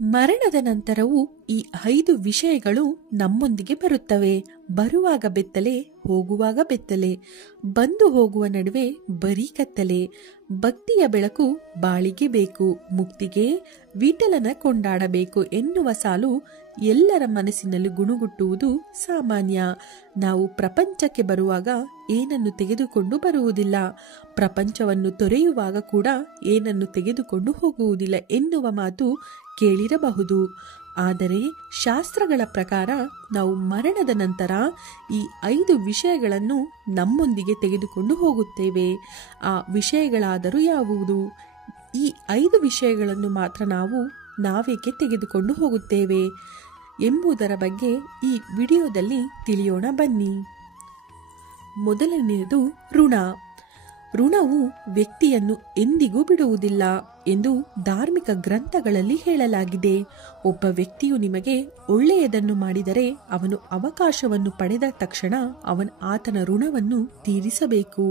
ಮರಣದ ನಂತರವೂ ಈ 5 ವಿಷಯಗಳು ನಮ್ಮೊಂದಿಗೆ ಬರುತ್ತವೆ. ಬರುವಾಗ ಬೆತ್ತಲೆ, ಹೋಗುವಾಗ ಬೆತ್ತಲೆ, ಬಂದು ಹೋಗುವ ನಡುವೆ ಬರೀ ಕತ್ತಲೆ. ಭಕ್ತಿಯ ಬೆಳಕು ಬಾಳಿಗೆ ಬೇಕು, ಮುಕ್ತಿಗೆ ವಿಠಲನ ಕೊಂಡಾಡಬೇಕು ಎನ್ನುವ ಸಾಲು ಎಲ್ಲರ ಮನಸ್ಸಿನಲ್ಲಿ ಗುಣುಗುಟ್ಟುವುದು ಸಾಮಾನ್ಯ. ನಾವು ಪ್ರಪಂಚಕ್ಕೆ ಬರುವಾಗ ಏನನ್ನು ತೆಗೆದುಕೊಂಡು ಬರುವುದಿಲ್ಲ, ಪ್ರಪಂಚವನ್ನು ತೊರೆಯುವಾಗ ಕೂಡ ಏನನ್ನು ತೆಗೆದುಕೊಂಡು ಹೋಗುವುದಿಲ್ಲ ಎನ್ನುವ ಮಾತು ಕೇಳಿರಬಹುದು. ಆದರೆ ಶಾಸ್ತ್ರಗಳ ಪ್ರಕಾರ ನಾವು ಮರಣದ ನಂತರ ಈ 5 ವಿಷಯಗಳನ್ನು ನಮ್ಮೊಂದಿಗೆ ತೆಗೆದುಕೊಂಡು ಹೋಗುತ್ತೇವೆ. ಆ ವಿಷಯಗಳಾದರೂ ಯಾವುದು? ಈ 5 ವಿಷಯಗಳನ್ನು ಮಾತ್ರ ನಾವೇಕೆ ತೆಗೆದುಕೊಂಡು ಹೋಗುತ್ತೇವೆ ಎಂಬುದರ ಬಗ್ಗೆ ಈ ವಿಡಿಯೋದಲ್ಲಿ ತಿಳಿಯೋಣ ಬನ್ನಿ. ಮೊದಲನೆಯದು ಋಣ. ಋಣವು ವ್ಯಕ್ತಿಯನ್ನು ಎಂದಿಗೂ ಬಿಡುವುದಿಲ್ಲ ಎಂದು ಧಾರ್ಮಿಕ ಗ್ರಂಥಗಳಲ್ಲಿ ಹೇಳಲಾಗಿದೆ. ಒಬ್ಬ ವ್ಯಕ್ತಿಯು ನಿಮಗೆ ಒಳ್ಳೆಯದನ್ನು ಮಾಡಿದರೆ ಅವನು ಅವಕಾಶವನ್ನು ಪಡೆದ ತಕ್ಷಣ ಆತನ ಋಣವನ್ನು ತೀರಿಸಬೇಕು.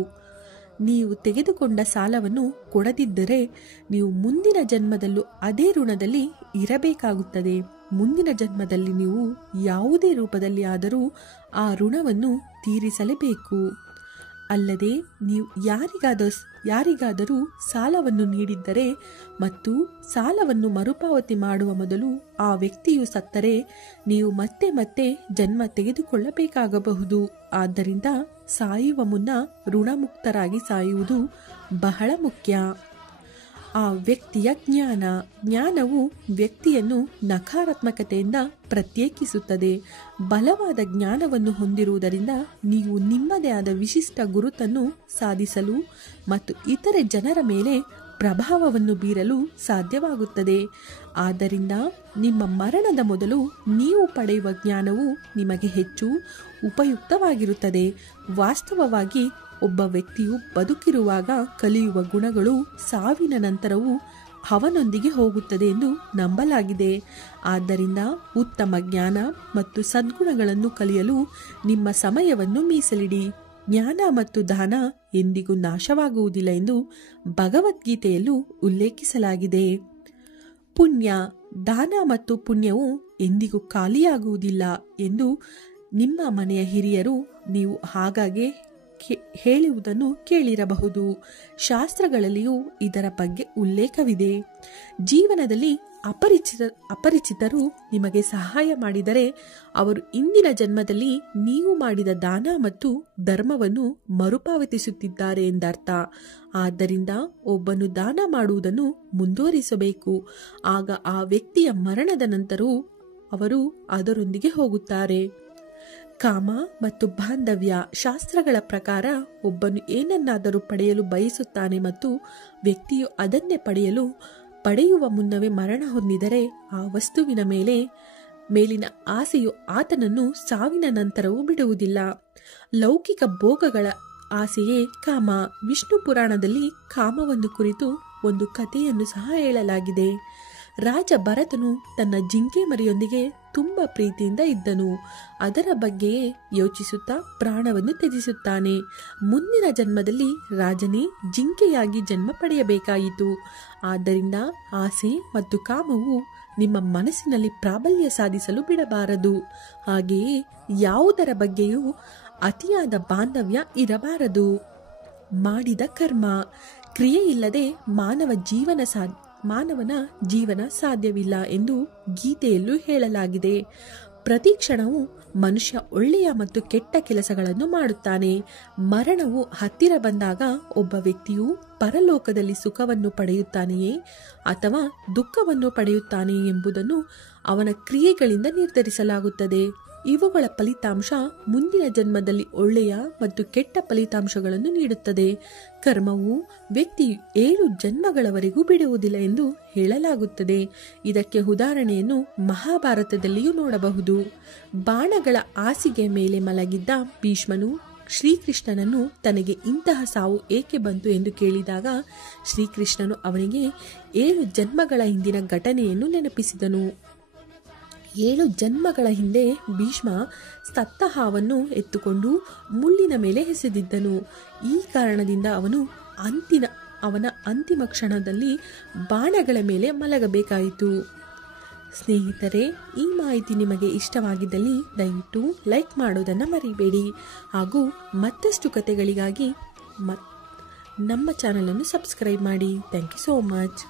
ನೀವು ತೆಗೆದುಕೊಂಡ ಸಾಲವನ್ನು ಕೊಡದಿದ್ದರೆ ನೀವು ಮುಂದಿನ ಜನ್ಮದಲ್ಲೂ ಅದೇ ಋಣದಲ್ಲಿ ಇರಬೇಕಾಗುತ್ತದೆ. ಮುಂದಿನ ಜನ್ಮದಲ್ಲಿ ನೀವು ಯಾವುದೇ ರೂಪದಲ್ಲಿ ಆದರೂ ಆ ಋಣವನ್ನು ತೀರಿಸಲೇಬೇಕು. ಅಲ್ಲದೆ ನೀವು ಯಾರಿಗಾದರೂ ಸಾಲವನ್ನು ನೀಡಿದ್ದರೆ ಮತ್ತು ಸಾಲವನ್ನು ಮರುಪಾವತಿ ಮಾಡುವ ಮೊದಲು ಆ ವ್ಯಕ್ತಿಯು ಸತ್ತರೆ ನೀವು ಮತ್ತೆ ಮತ್ತೆ ಜನ್ಮ ತೆಗೆದುಕೊಳ್ಳಬೇಕಾಗಬಹುದು. ಆದ್ದರಿಂದ ಸಾಯುವ ಮುನ್ನ ಋಣಮುಕ್ತರಾಗಿ ಸಾಯುವುದು ಬಹಳ ಮುಖ್ಯ. ಆ ವ್ಯಕ್ತಿಯ ಜ್ಞಾನವು ವ್ಯಕ್ತಿಯನ್ನು ನಕಾರಾತ್ಮಕತೆಯಿಂದ ಪ್ರತ್ಯೇಕಿಸುತ್ತದೆ. ಬಲವಾದ ಜ್ಞಾನವನ್ನು ಹೊಂದಿರುವುದರಿಂದ ನೀವು ನಿಮ್ಮದೇ ಆದ ವಿಶಿಷ್ಟ ಗುರುತನ್ನು ಸಾಧಿಸಲು ಮತ್ತು ಇತರೆ ಜನರ ಮೇಲೆ ಪ್ರಭಾವವನ್ನು ಬೀರಲು ಸಾಧ್ಯವಾಗುತ್ತದೆ. ಆದ್ದರಿಂದ ನಿಮ್ಮ ಮರಣದ ಮೊದಲು ನೀವು ಪಡೆಯುವ ಜ್ಞಾನವು ನಿಮಗೆ ಹೆಚ್ಚು ಉಪಯುಕ್ತವಾಗಿರುತ್ತದೆ. ವಾಸ್ತವವಾಗಿ ಒಬ್ಬ ವ್ಯಕ್ತಿಯು ಬದುಕಿರುವಾಗ ಕಲಿಯುವ ಗುಣಗಳು ಸಾವಿನ ನಂತರವೂ ಅವನೊಂದಿಗೆ ಹೋಗುತ್ತದೆ ಎಂದು ನಂಬಲಾಗಿದೆ. ಆದ್ದರಿಂದ ಉತ್ತಮ ಜ್ಞಾನ ಮತ್ತು ಸದ್ಗುಣಗಳನ್ನು ಕಲಿಯಲು ನಿಮ್ಮ ಸಮಯವನ್ನು ಮೀಸಲಿಡಿ. ಜ್ಞಾನ ಮತ್ತು ದಾನ ಎಂದಿಗೂ ನಾಶವಾಗುವುದಿಲ್ಲ ಎಂದು ಭಗವದ್ಗೀತೆಯಲ್ಲೂ ಉಲ್ಲೇಖಿಸಲಾಗಿದೆ. ಪುಣ್ಯ. ದಾನ ಮತ್ತು ಪುಣ್ಯವು ಎಂದಿಗೂ ಖಾಲಿಯಾಗುವುದಿಲ್ಲ ಎಂದು ನಿಮ್ಮ ಮನೆಯ ಹಿರಿಯರು ನೀವು ಆಗಾಗ್ಗೆ ಹೇಳುವುದನ್ನು ಕೇಳಿರಬಹುದು. ಶಾಸ್ತ್ರಗಳಲ್ಲಿಯೂ ಇದರ ಬಗ್ಗೆ ಉಲ್ಲೇಖವಿದೆ. ಜೀವನದಲ್ಲಿ ಅಪರಿಚಿತರು ನಿಮಗೆ ಸಹಾಯ ಮಾಡಿದರೆ ಅವರು ಇಂದಿನ ಜನ್ಮದಲ್ಲಿ ನೀವು ಮಾಡಿದ ದಾನ ಮತ್ತು ಧರ್ಮವನ್ನು ಮರುಪಾವತಿಸುತ್ತಿದ್ದಾರೆ ಎಂದರ್ಥ. ಆದ್ದರಿಂದ ಒಬ್ಬನು ದಾನ ಮಾಡುವುದನ್ನು ಮುಂದುವರಿಸಬೇಕು. ಆಗ ಆ ವ್ಯಕ್ತಿಯ ಮರಣದ ನಂತರವೂ ಅವರು ಅದರೊಂದಿಗೆ ಹೋಗುತ್ತಾರೆ. ಕಾಮ ಮತ್ತು ಬಾಂಧವ್ಯ. ಶಾಸ್ತ್ರಗಳ ಪ್ರಕಾರ ಒಬ್ಬನು ಏನನ್ನಾದರೂ ಪಡೆಯಲು ಬಯಸುತ್ತಾನೆ ಮತ್ತು ವ್ಯಕ್ತಿಯು ಅದನ್ನೇ ಪಡೆಯುವ ಮುನ್ನವೇ ಮರಣ ಹೊಂದಿದರೆ ಆ ವಸ್ತುವಿನ ಮೇಲಿನ ಆಸೆಯು ಆತನನ್ನು ಸಾವಿನ ನಂತರವೂ ಬಿಡುವುದಿಲ್ಲ. ಲೌಕಿಕ ಭೋಗಗಳ ಆಸೆಯೇ ಕಾಮ. ವಿಷ್ಣು ಪುರಾಣದಲ್ಲಿ ಕಾಮವನ್ನು ಕುರಿತು ಒಂದು ಕಥೆಯನ್ನು ಸಹ ಹೇಳಲಾಗಿದೆ. ರಾಜ ಭರತನು ತನ್ನ ಜಿಂಕೆ ಮರಿಯೊಂದಿಗೆ ತುಂಬಾ ಪ್ರೀತಿಯಿಂದ ಇದ್ದನು. ಅದರ ಬಗ್ಗೆಯೇ ಯೋಚಿಸುತ್ತಾ ಪ್ರಾಣವನ್ನು ತ್ಯಜಿಸುತ್ತಾನೆ. ಮುಂದಿನ ಜನ್ಮದಲ್ಲಿ ರಾಜನೇ ಜಿಂಕೆಯಾಗಿ ಜನ್ಮ ಪಡೆಯಬೇಕಾಯಿತು. ಆದ್ದರಿಂದ ಆಸೆ ಮತ್ತು ಕಾಮವು ನಿಮ್ಮ ಮನಸ್ಸಿನಲ್ಲಿ ಪ್ರಾಬಲ್ಯ ಸಾಧಿಸಲು ಬಿಡಬಾರದು. ಹಾಗೆಯೇ ಯಾವುದರ ಬಗ್ಗೆಯೂ ಅತಿಯಾದ ಬಾಂಧವ್ಯ ಇರಬಾರದು. ಮಾಡಿದ ಕರ್ಮ. ಕ್ರಿಯೆ ಇಲ್ಲದೆ ಮಾನವನ ಜೀವನ ಸಾಧ್ಯವಿಲ್ಲ ಎಂದು ಗೀತೆಯಲ್ಲೂ ಹೇಳಲಾಗಿದೆ. ಪ್ರತಿ ಕ್ಷಣವೂ ಮನುಷ್ಯ ಒಳ್ಳೆಯ ಮತ್ತು ಕೆಟ್ಟ ಕೆಲಸಗಳನ್ನು ಮಾಡುತ್ತಾನೆ. ಮರಣವು ಹತ್ತಿರ ಬಂದಾಗ ಒಬ್ಬ ವ್ಯಕ್ತಿಯು ಪರಲೋಕದಲ್ಲಿ ಸುಖವನ್ನು ಪಡೆಯುತ್ತಾನೆಯೇ ಅಥವಾ ದುಃಖವನ್ನು ಪಡೆಯುತ್ತಾನೆಯೇ ಎಂಬುದನ್ನು ಅವನ ಕ್ರಿಯೆಗಳಿಂದ ನಿರ್ಧರಿಸಲಾಗುತ್ತದೆ. ಇವುಗಳ ಫಲಿತಾಂಶ ಮುಂದಿನ ಜನ್ಮದಲ್ಲಿ ಒಳ್ಳೆಯ ಮತ್ತು ಕೆಟ್ಟ ಫಲಿತಾಂಶಗಳನ್ನು ನೀಡುತ್ತದೆ. ಕರ್ಮವು ವ್ಯಕ್ತಿಯು 7 ಜನ್ಮಗಳವರೆಗೂ ಬಿಡುವುದಿಲ್ಲ ಎಂದು ಹೇಳಲಾಗುತ್ತದೆ. ಇದಕ್ಕೆ ಉದಾಹರಣೆಯನ್ನು ಮಹಾಭಾರತದಲ್ಲಿಯೂ ನೋಡಬಹುದು. ಬಾಣಗಳ ಹಾಸಿಗೆ ಮೇಲೆ ಮಲಗಿದ್ದ ಭೀಷ್ಮನು ಶ್ರೀಕೃಷ್ಣನನ್ನು ತನಗೆ ಇಂತಹ ಸಾವು ಏಕೆ ಬಂತು ಎಂದು ಕೇಳಿದಾಗ ಶ್ರೀಕೃಷ್ಣನು ಅವನಿಗೆ 7 ಜನ್ಮಗಳ ಹಿಂದಿನ ಘಟನೆಯನ್ನು ನೆನಪಿಸಿದನು. 7 ಜನ್ಮಗಳ ಹಿಂದೆ ಭೀಷ್ಮ ಸತ್ತ ಹಾವನ್ನು ಎತ್ತುಕೊಂಡು ಮುಳ್ಳಿನ ಮೇಲೆ ಎಸೆದಿದ್ದನು. ಈ ಕಾರಣದಿಂದ ಅವನ ಅಂತಿಮ ಕ್ಷಣದಲ್ಲಿ ಬಾಣಗಳ ಮೇಲೆ ಮಲಗಬೇಕಾಯಿತು. ಸ್ನೇಹಿತರೆ, ಈ ಮಾಹಿತಿ ನಿಮಗೆ ಇಷ್ಟವಾಗಿದ್ದಲ್ಲಿ ದಯವಿಟ್ಟು ಲೈಕ್ ಮಾಡೋದನ್ನು ಮರಿಬೇಡಿ ಹಾಗೂ ಮತ್ತಷ್ಟು ಕಥೆಗಳಿಗಾಗಿ ನಮ್ಮ ಚಾನಲನ್ನು ಸಬ್ಸ್ಕ್ರೈಬ್ ಮಾಡಿ. Thank you so much.